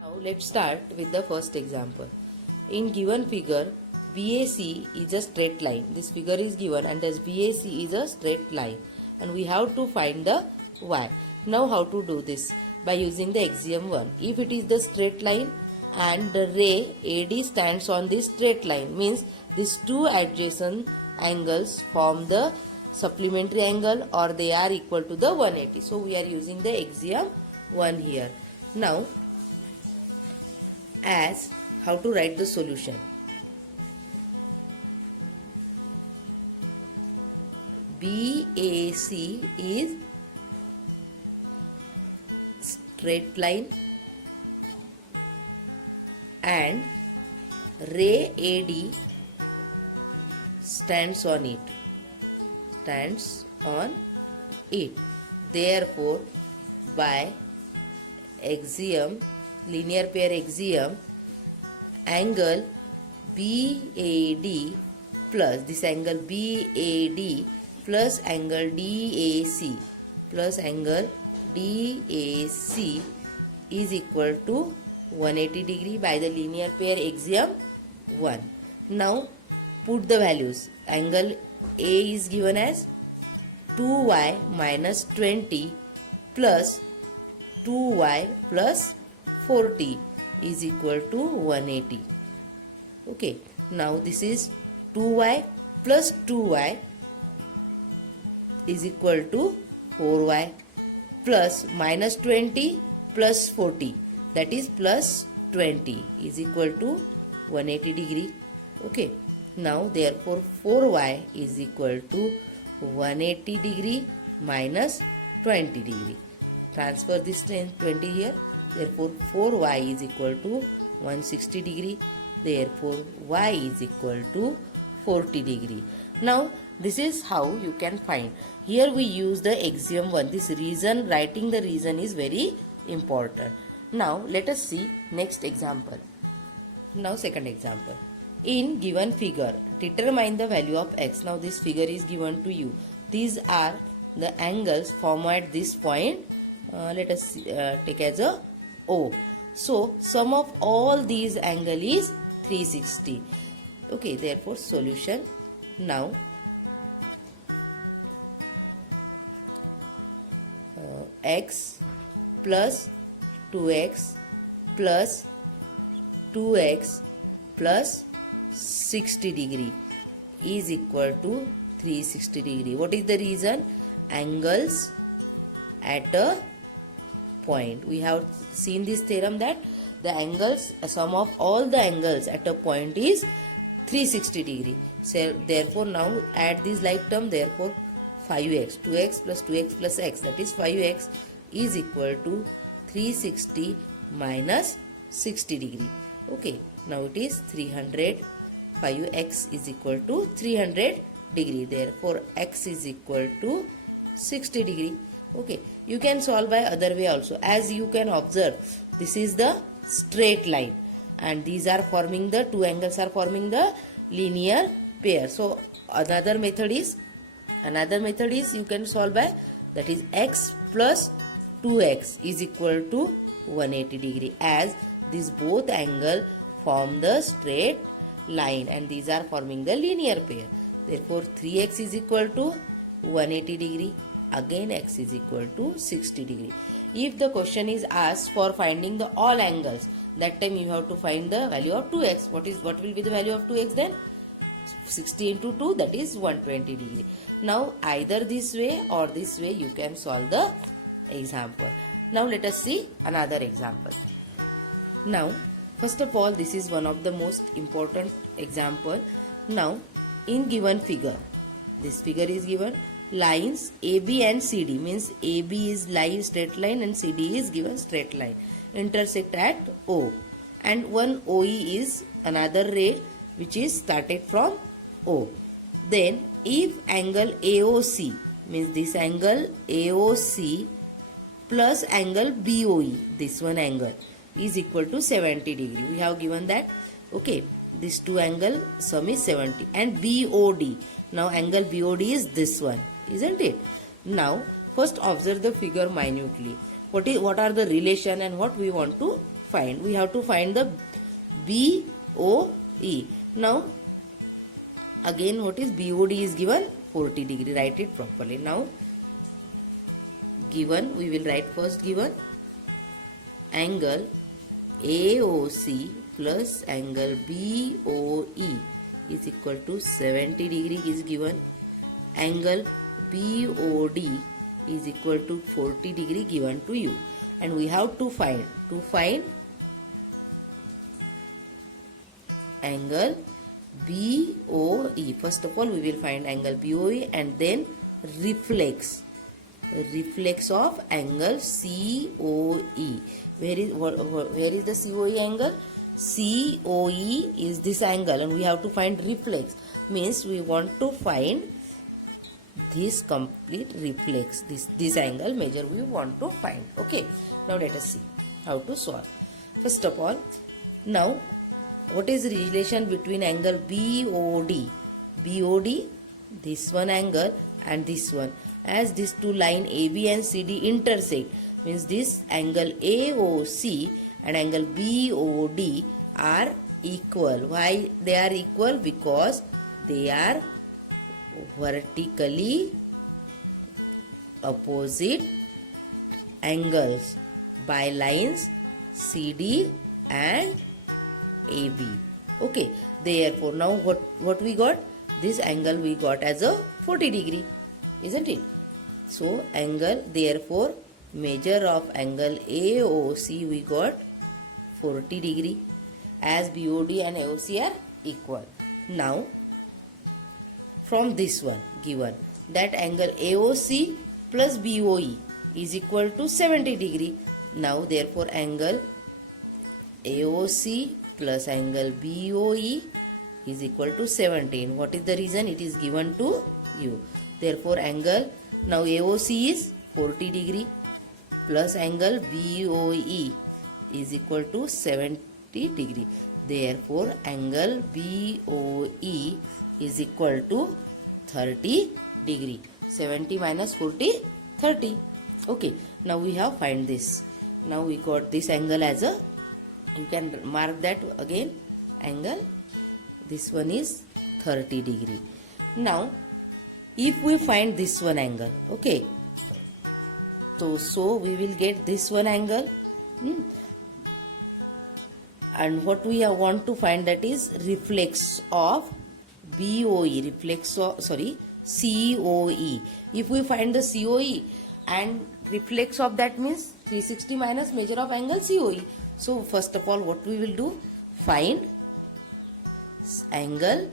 Now let's start with the first example. In given figure, BAC is a straight line. This figure is given and this BAC is a straight line, and we have to find the y. Now how to do this? By using the axiom 1. If it is the straight line and the ray AD stands on this straight line, means these two adjacent angles form the supplementary angle, or they are equal to the 180. So we are using the axiom 1 here. Now, as how to write the solution? BAC is straight line and ray AD stands on it. Therefore, by axiom, linear pair axiom, angle BAD plus this angle BAD plus angle DAC is equal to 180 degree by the linear pair axiom 1. Now put the values. Angle A is given as 2y minus 20 plus 2y plus 40 is equal to 180. Okay, now this is 2y plus 2y is equal to 4y plus minus 20 plus 40, that is plus 20 is equal to 180 degree. Okay, now therefore 4y is equal to 180 degree minus 20 degree. Transfer this 20 here. Therefore 4y is equal to 160 degree. Therefore y is equal to 40 degree. Now this is how you can find. Here we use the axiom 1. This reason, writing the reason is very important. Now let us see next example. Now second example. In given figure, determine the value of x. Now this figure is given to you. These are the angles formed at this point. Let us take as a O. So sum of all these angle is 360. Okay, therefore solution. Now x plus 2x plus 2x plus 60 degree is equal to 360 degree. What is the reason? Angles at a point. We have seen this theorem that the angles, sum of all the angles at a point is 360 degree. So therefore now add this like term, therefore 5x, 2x plus 2x plus x, that is 5x is equal to 360 minus 60 degree. Okay, now it is 300. 5x is equal to 300 degree. Therefore x is equal to 60 degree. Okay, you can solve by other way also. As you can observe, this is the straight line and these are forming the two angles are forming the linear pair. So another method is you can solve by, that is x plus 2x is equal to 180 degree, as these both angle form the straight line and these are forming the linear pair. Therefore 3x is equal to 180 degree. Again x is equal to 60 degree. If the question is asked for finding the all angles, that time you have to find the value of 2x. What will be the value of 2x then? 60 into 2, that is 120 degree. Now either this way or this way you can solve the example. Now let us see another example. Now first of all, this is one of the most important example. Now in given figure, this figure is given lines AB and CD, means AB is line straight line and CD is given straight line, intersect at O, and one OE is another ray which is started from O. Then if angle AOC, means this angle AOC plus angle BOE, this one angle is equal to 70 degree. We have given that. Okay, this two angle sum is 70, and BOD. Now angle BOD is this one, isn't it? Now first observe the figure minutely. What are the relation and what we want to find? We have to find the BOE. Now again, what is BOD is given 40 degree. Write it properly. Now given, we will write first given angle AOC plus angle BOE is equal to 70 degree is given. Angle BOD is equal to 40 degree given to you, and we have to find angle BOE. First of all, we will find angle BOE and then reflex of angle COE. Where is the COE angle? COE is this angle, and we have to find reflex. Means we want to find this complete reflex, this angle measure we want to find. Okay, now let us see how to solve. First of all, now what is the relation between angle BOD, this one angle and this one? As these two line AB and CD intersect, means this angle AOC and angle BOD are equal. Why they are equal? Because they are vertically opposite angles by lines CD and AB. Okay, therefore now what we got? This angle we got as a 40 degree, isn't it? So angle, therefore measure of angle AOC we got 40 degree, as BOD and AOC are equal. Now from this one given that angle AOC plus BOE is equal to 70 degree. Now therefore angle AOC plus angle BOE is equal to 17. What is the reason? It is given to you. Therefore angle, now AOC is 40 degree plus angle BOE is equal to 70 degree. Therefore angle BOE is equal to 30 degree. 70 minus 40, 30. Okay, now we have find this. Now we got this angle as a, you can mark that again, angle, this one is 30 degree. Now if we find this one angle, okay, so we will get this one angle, and what we want to find, that is reflex of BOE, COE. If we find the COE and reflex of that means 360 minus measure of angle COE. So first of all, what we will do? Find angle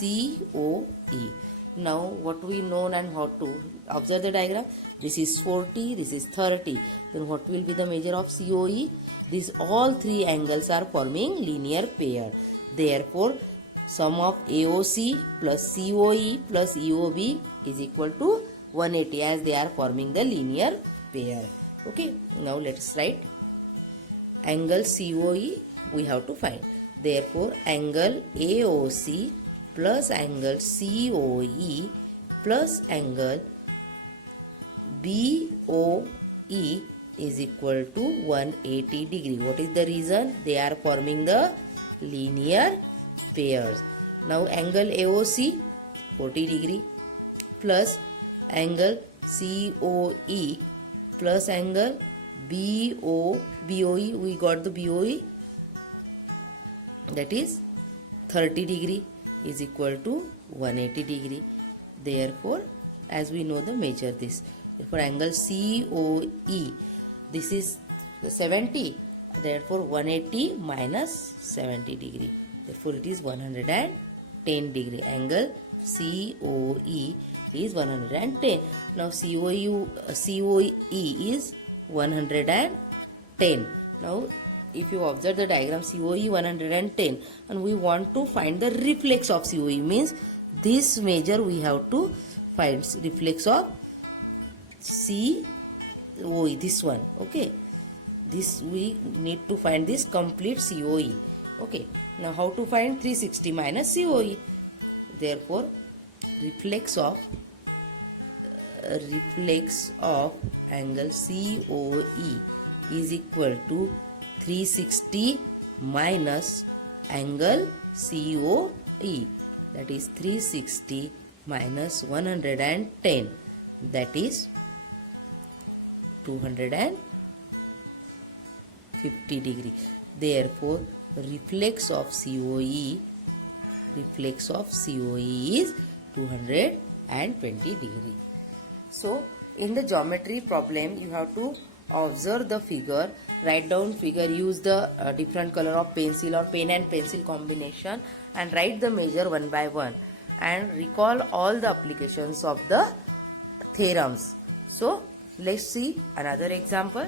COE. Now what we know and how to observe the diagram. This is 40, this is 30. Then what will be the measure of COE? These all three angles are forming linear pair. Therefore sum of AOC plus COE plus EOB is equal to 180, as they are forming the linear pair. Okay, now let us write angle COE we have to find. Therefore angle AOC plus angle COE plus angle BOE is equal to 180 degree. What is the reason? They are forming the linear pairs. Now angle AOC 40 degree plus angle COE plus angle BOE, we got the BOE, that is 30 degree is equal to 180 degree. Therefore as we know the measure this, therefore angle COE, this is 70, therefore 180 minus 70 degree, therefore it is 110 degree. Angle COE is 110. Now COE is 110. Now if you observe the diagram, COE 110, and we want to find the reflex of COE, means this measure we have to find reflex of COE, this one. Okay, this we need to find this complete COE. Okay, now how to find 360 minus COE? Therefore reflex of reflex of angle COE is equal to 360 minus angle COE, that is 360 minus 110, that is 250 degree. Therefore reflex of COE is 220 degree. So in the geometry problem you have to observe the figure, write down figure, use the different color of pencil or pen and pencil combination, and write the measure one by one, and recall all the applications of the theorems. So let's see another example.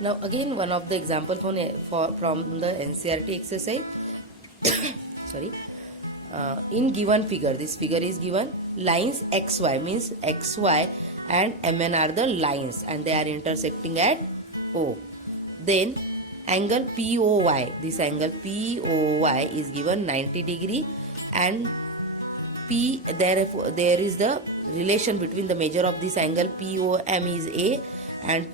Now again one of the example from the NCERT exercise. Sorry. In given figure, this figure is given, lines XY means XY and MN are the lines and they are intersecting at O. Then angle POY, this angle POY is given 90 degree, and therefore there is the relation between the measure of this angle POM is A and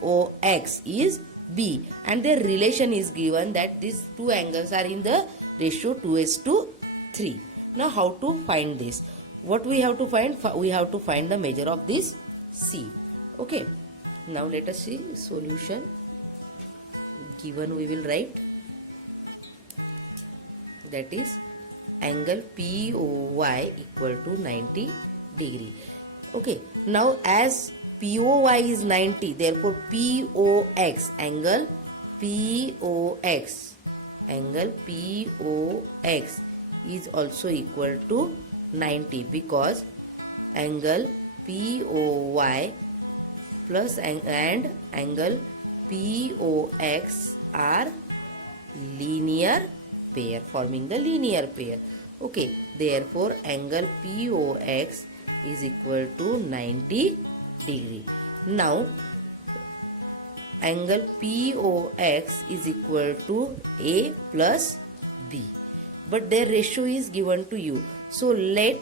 MOX is B, and their relation is given that these two angles are in the ratio 2:3. Now how to find this? What we have to find? We have to find the measure of this C. Okay. Now let us see solution. Given we will write, that is angle POY equal to 90 degree. Okay. Now as POY is 90, therefore POX, angle POX is also equal to 90, because angle POY plus and angle POX are linear pair, forming the linear pair. Okay, therefore angle POX is equal to 90 degree. Now angle POX is equal to A plus B, but their ratio is given to you. So let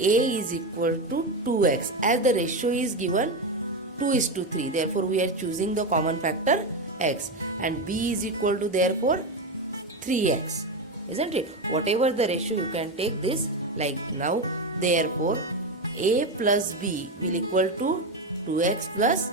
A is equal to 2x, as the ratio is given 2:3, therefore we are choosing the common factor x, and B is equal to therefore 3x, isn't it? Whatever the ratio you can take this like now. Therefore A plus B will equal to 2x plus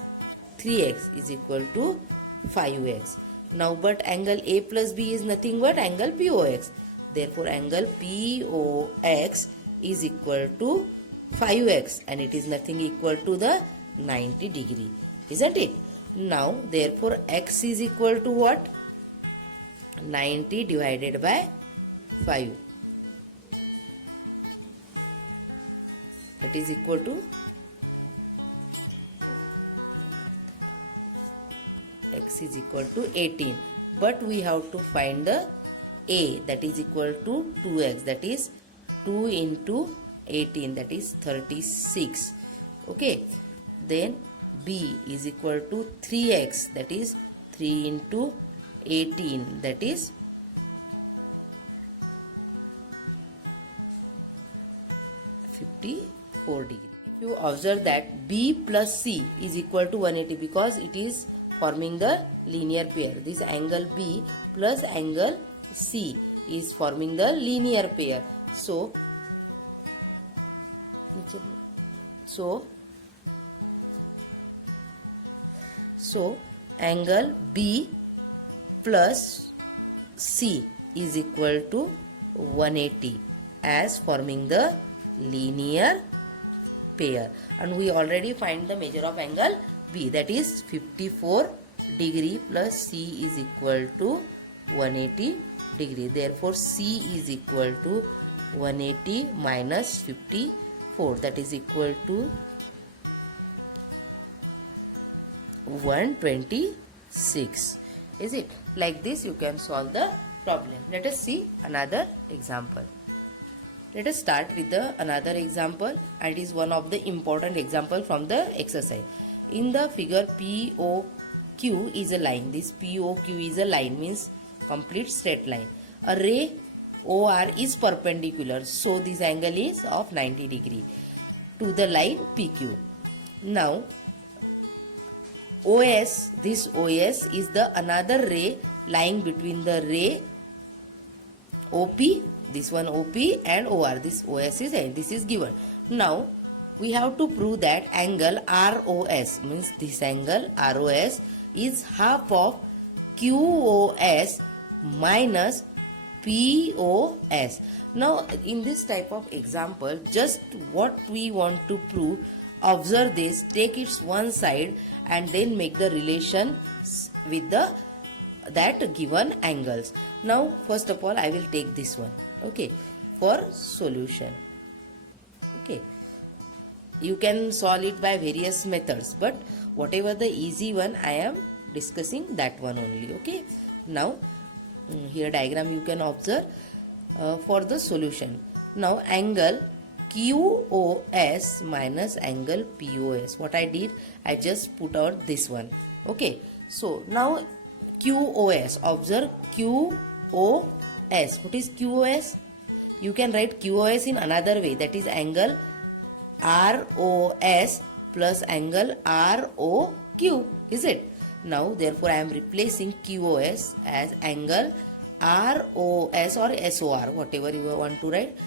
3x is equal to 5x. Now but angle A plus B is nothing but angle POX. Therefore angle POX is equal to 5x, and it is nothing equal to the 90 degree, isn't it? Now therefore x is equal to what? 90 divided by 5, that is equal to x is equal to 18, but we have to find the A, that is equal to 2x, that is 2 into 18, that is 36. Okay, then B is equal to 3x, that is 3 into 18, that is 54 degree. If you observe that B plus C is equal to 180, because it is forming the linear pair. This angle B plus angle C is forming the linear pair. So angle B plus C is equal to 180, as forming the linear pair, and we already find the measure of angle B, that is 54 degree plus C is equal to 180 degree. Therefore C is equal to 180 minus 54, that is equal to 126. Is it? Like this you can solve the problem. Let us see another example. Let us start with another example, and it is one of the important example from the exercise. In the figure POQ Q is a line. This POQ is a line, means complete straight line. A ray OR is perpendicular, so this angle is of 90 degree to the line PQ. Now OS, this OS is the another ray lying between the ray OP, this one OP, and OR. This OS is, and this is given. Now we have to prove that angle ROS, means this angle ROS is half of QOS minus POS. Now in this type of example, just what we want to prove, observe this, take its one side and then make the relation with the that given angles. Now first of all I will take this one, okay, for solution. Okay, you can solve it by various methods, but whatever the easy one I am discussing, that one only. Okay, now here diagram you can observe for the solution. Now angle QOS minus angle POS, what I did, I just put out this one. Okay, so now QOS, observe QOS. What is QOS? You can write QOS in another way, that is angle ROS plus angle ROQ, is it? Now therefore I am replacing QOS as angle ROS or SOR, whatever you want to write,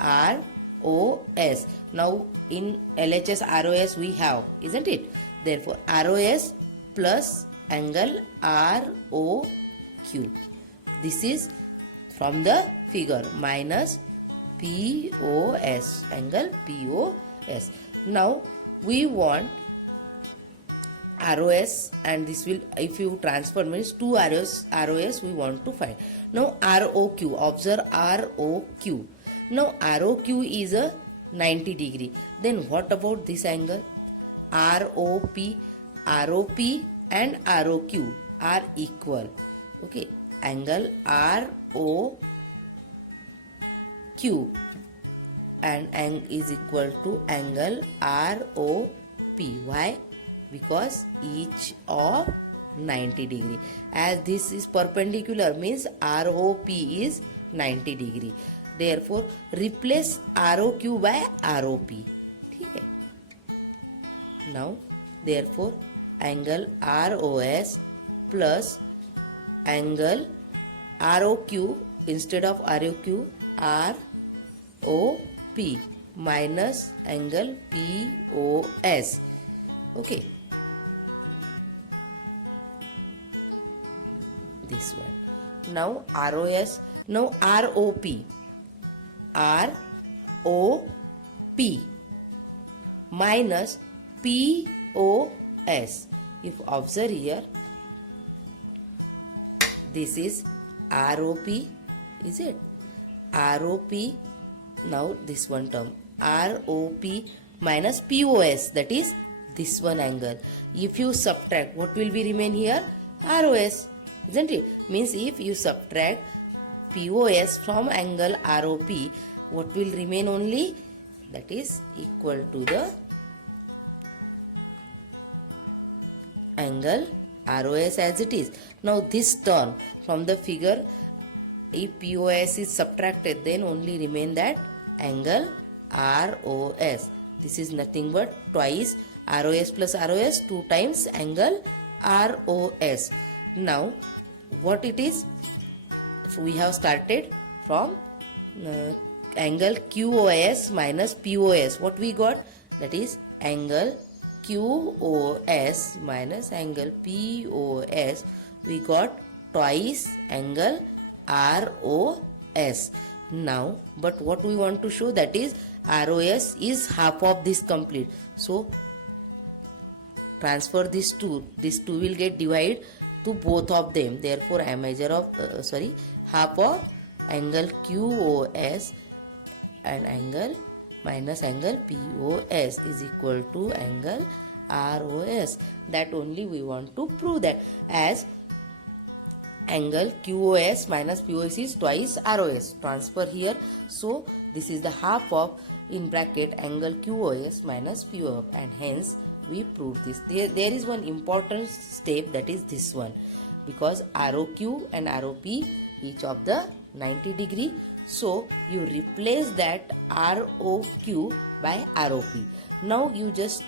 ROS. Now in LHS ROS we have, isn't it? Therefore ROS plus angle ROQ. This is from the figure, minus POS, angle POS. Now we want ROS, and this will, if you transfer, means 2 ROS we want to find. Now ROQ, observe ROQ. Now ROQ is a 90 degree. Then what about this angle? ROP and ROQ are equal. Okay, angle ROQ and is equal to angle ROP. Why? Because each of 90 degree. As this is perpendicular, means ROP is 90 degree. Therefore replace ROQ by ROP. Okay. Now therefore angle ROS plus angle ROQ, instead of ROQ, ROP minus angle POS. Okay, this one. Now ROS, now ROP minus POS. If observe here, this is ROP, is it? ROP, now this one term, ROP minus POS, that is this one angle. If you subtract, what will be remain here? ROS, isn't it? Means if you subtract POS from angle ROP, what will remain only? That is equal to the angle ROS as it is. Now this term from the figure, if POS is subtracted, then only remain that angle ROS. This is nothing but twice ROS plus ROS, 2 times angle ROS. Now what it is? So we have started from angle QOS minus POS. What we got? That is angle QOS minus angle POS. We got twice angle ROS. Now, but what we want to show, that is ROS is half of this complete. So transfer this 2. This 2 will get divided to both of them. Therefore, I measure of half of angle QOS and angle minus angle POS is equal to angle ROS. That only we want to prove that, as angle QOS minus POS is twice ROS. Transfer here. So this is the half of, in bracket, angle QOS minus POS, and hence we prove this. There is one important step, that is this one, because ROQ and ROP each of the 90 degree. So you replace that ROQ by ROP. Now you just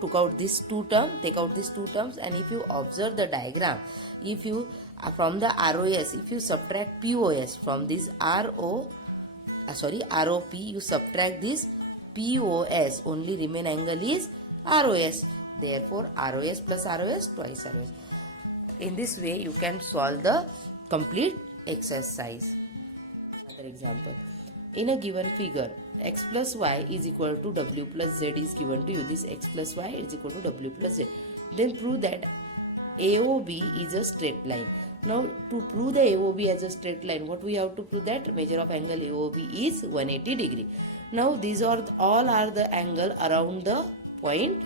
took out these two terms, take out these two terms, and if you observe the diagram, if you from the ROS, if you subtract POS from this ROP, you subtract this POS, only remain angle is ROS. Therefore ROS plus ROS twice ROS. In this way you can solve the complete exercise. Another example, in a given figure x plus y is equal to w plus z is given to you. This x plus y is equal to w plus z. Then prove that AOB is a straight line. Now to prove the AOB as a straight line, what we have to prove? That measure of angle AOB is 180 degree. Now these are all are the angle around the point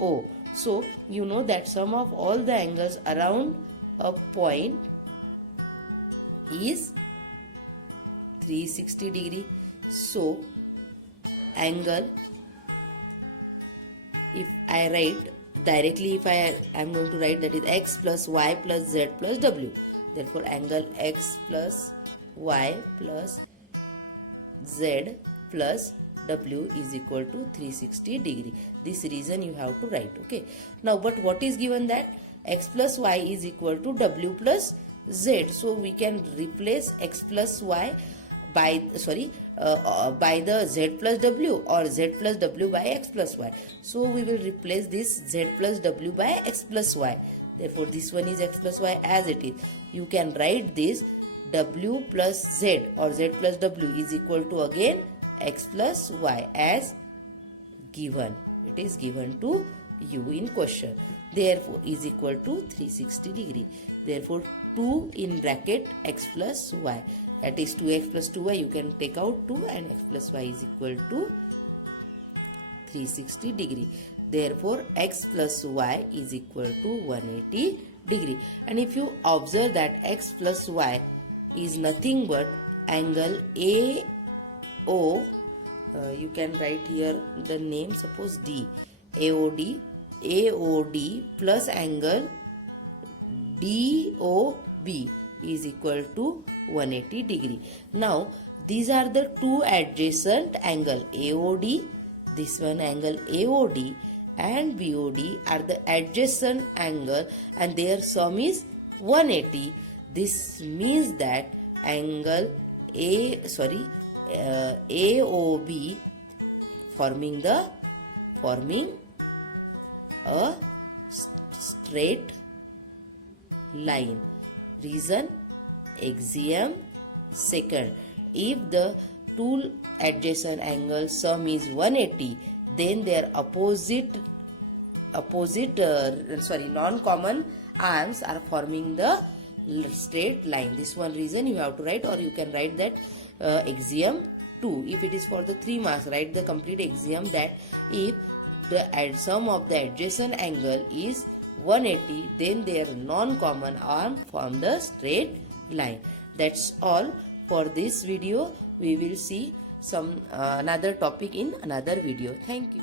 O. So you know that sum of all the angles around a point is 360 degree. So angle, if I write directly, if I am going to write, that is x plus y plus z plus w. Therefore angle x plus y plus z plus w is equal to 360 degree. This reason you have to write. Okay. Now but what is given? That x plus y is equal to w plus z. So we can replace x plus y by the z plus w, or z plus w by x plus y. So we will replace this z plus w by x plus y. Therefore this one is x plus y as it is. You can write this w plus z or z plus w is equal to again x plus y as given. It is given to you in question. Therefore is equal to 360 degree. Therefore 2 in bracket x plus y, that is 2x plus 2y, you can take out 2, and x plus y is equal to 360 degree. Therefore x plus y is equal to 180 degree. And if you observe that x plus y is nothing but angle AO, you can write here the name, suppose D, AOD plus angle DOB is equal to 180 degree. Now these are the two adjacent angle AOD, this one angle AOD and BOD are the adjacent angle, and their sum is 180. This means that angle AOB forming a straight line. Reason, axiom. Second, if the two adjacent angles sum is 180, then their non-common arms are forming the straight line. This one reason you have to write, or you can write that axiom 2. If it is for the 3 marks, write the complete axiom, that if the sum of the adjacent angle is 180, then their non-common arm form the straight line. That's all for this video. We will see some another topic in another video. Thank you.